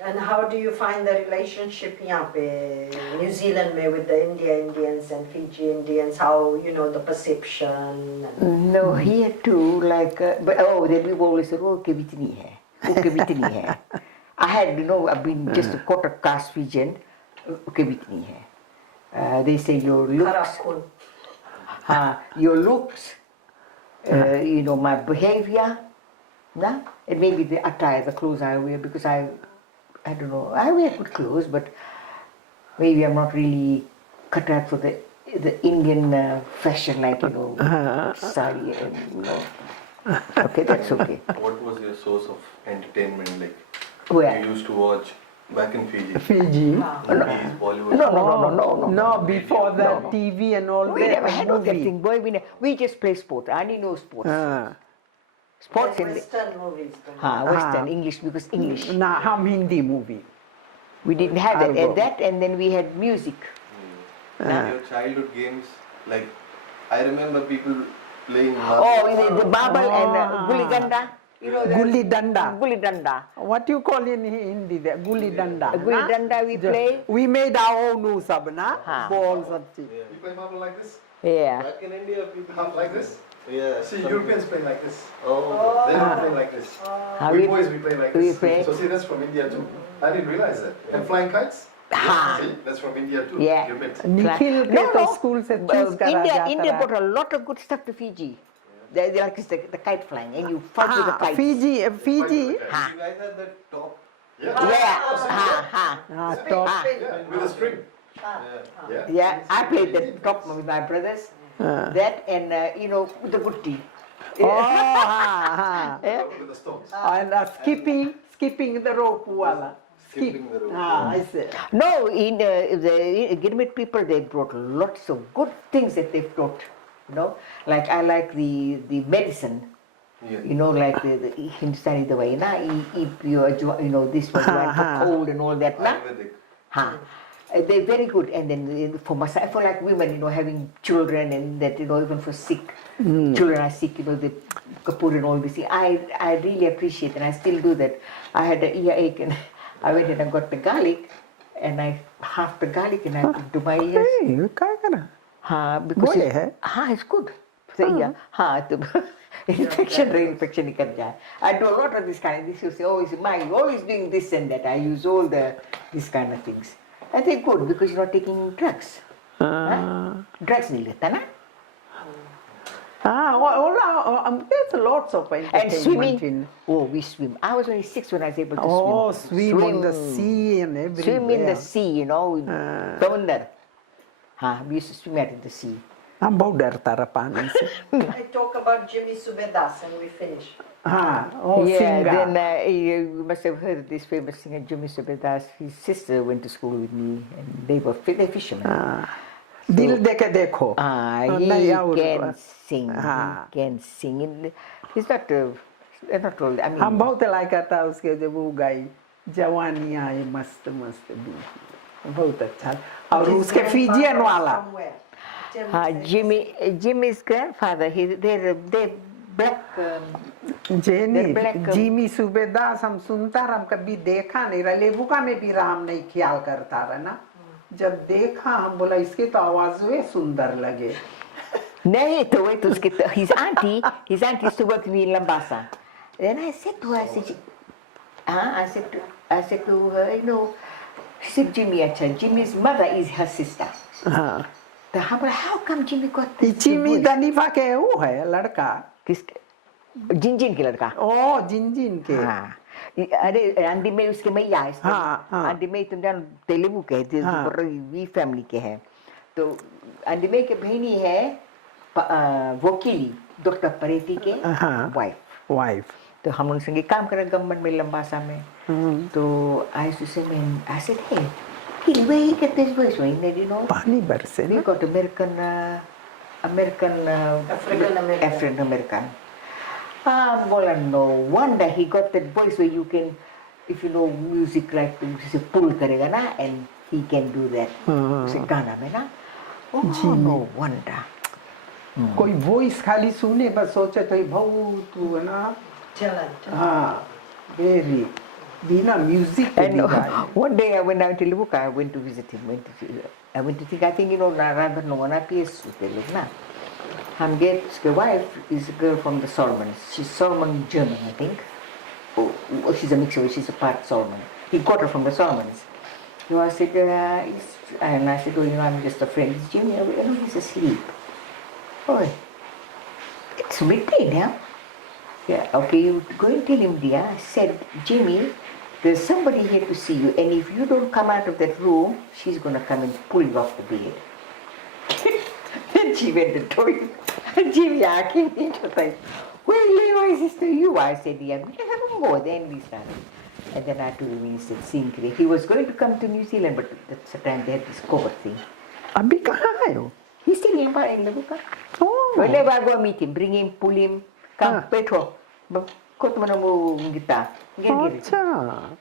And how do you find the relationship here in New Zealand with the Indians and Fiji Indians? How, the perception? No, here too, like, then we've always said, oh, ke bitni hai. I had, I've been just a quarter caste Fijian, ke bitni hai. They say your looks, my behavior, nah? And maybe the attire, the clothes I wear, because I don't know, I wear good clothes, but maybe I'm not really cut out for the Indian fashion, like, sari and, Okay, that's okay. What was your source of entertainment, like? Where? You used to watch back in Fiji? Fiji? Movies, Bollywood? No. Before that, TV and all We that. never had all that thing, boy. We just play sports. I only know sports. Sports in Western movies. Western, English, because English. Nah, ham Hindi movie. We didn't have that, and then we had music. Your childhood games, like, I remember people playing... the marble and gulli danda. Gulli danda. Gulli danda. What you call in Hindi there? Gulli danda. Gulli danda we play. We made our own sabna balls and You play marble like this? Yeah. Back in India, people... Half like this? Yeah. See, Europeans play like this. Oh. They don't play like this. We boys, we play like this. So see, that's from India too. I didn't realize that. And flying kites? See, that's from India too. Yeah. You mix. Nikhil ke to school se choose kara jata India brought a lot of good stuff to Fiji. They like the kite flying, and you fight with the kites. Fiji. You guys had that top? Top. Yeah, with a string. Yeah, I played the top with my brothers. That and the gutti. With the stones. And skipping the rope wala. Skipping the rope. I see. No, in the Gilmit people, they brought lots of good things that they've taught. Like I like the medicine. Yeah. Like the Hindustani the way, this was for cold and all that. Ayurvedic. They're very good. And then for myself, for like women, having children and that, even for sick, children are sick, the kapur and all this. I really appreciate and I still do that. I had an earache and I went and I got the garlic and I half the garlic and I put to my ears. Hey, kya kara? Because it's good for the ear. Infection nikal jaye. I do a lot of this kind of this. You say, you're always doing this and that. I use all these kind of things. I think good because you're not taking drugs. Drugs nahi leta na. There's lots of entertainment. And swimming. We swim. I was only 6 when I was able to swim. Swim in the sea and everywhere. Swim in the sea, Samundar. We used to swim out in the sea. I'm बहुत डरता रहा पानी से. I talk about Jimmy Subedas and we finish. Singer. Then you must have heard this famous singer Jimmy Subedas. His sister went to school with me, and they're fishermen. दिल देके देखो. He can sing. He's not old. I mean, हम बहुत like था उसके जब वो गाई जवानी आई मस्त मस्त भी बहुत अच्छा और उसके फिजियन वाला. Jimmy's grandfather, they're black. Jenny The black, Jimmy सूबेदास हम सुनता रहा, हम कभी देखा नहीं रहा, लेबुका में भी रहा, हम नहीं ख्याल करता रहा ना। जब देखा हम बोला इसके तो आवाज वे सुंदर लगे। नहीं तो wait, his auntie used to work in Lambasa. Then I said to her, I said to her, you know, she said Jimmy, actually, Jimmy's mother is her sister. हाँ, तो हम बोला, how come Jimmy got ये this? Jimmy दनीफा के वो है लड़का। किसके? जिन के लड़का। ओ जिन के। हाँ, अरे आंटी में उसके मैया है। हाँ, हाँ। आंटी में तुम जान तेलुगु के थे, वी फैमिली के हैं। तो आंटी में के बहनी है वकीली डॉक्टर परेती के वाइफ। तो हम उनसे काम करें गवर्नमेंट में लंबासा में। तो I said, hey, where he get this voice? You know, पानी बरसे we ना। got African American. Well, no wonder he got that voice where you can, if you know music, like to pull करेगा ना, and he can do that. उसे गाना में ना, oh no wonder. कोई वॉइस खाली सुने बस सोचे तो ये बहुत है ना। हाँ, very बिना म्यूजिक के भी गाए। One day I went down to Lebuka, I went to visit him. I went to think, I think you know, rather no one appears with the na. The wife is a girl from the Solomons. She's Solomon German, I think. Oh, she's a mixture. She's a part Solomon. He got her from the Solomons. So I said, and I said, oh, you know, I'm just a friend. It's Jimmy. I know he's asleep. Oh, it's midday now. Yeah, okay, you go and tell him, dear. I said, Jimmy, there's somebody here to see you, and if you don't come out of that room, she's going to come and pull you off the bed. Then she went and told him. Jimmy, I came into the well, Leroy, sister, you. I said, yeah, let him go. Then we started. And then I told him, he said, sing. He was going to come to New Zealand, but that's the time they had this COVID thing. अभी कहाँ है वो? He's still in Lebuka. Oh. Whenever I go meet him, bring him, pull him, come, Petro. Kau tu mana mu kita? अच्छा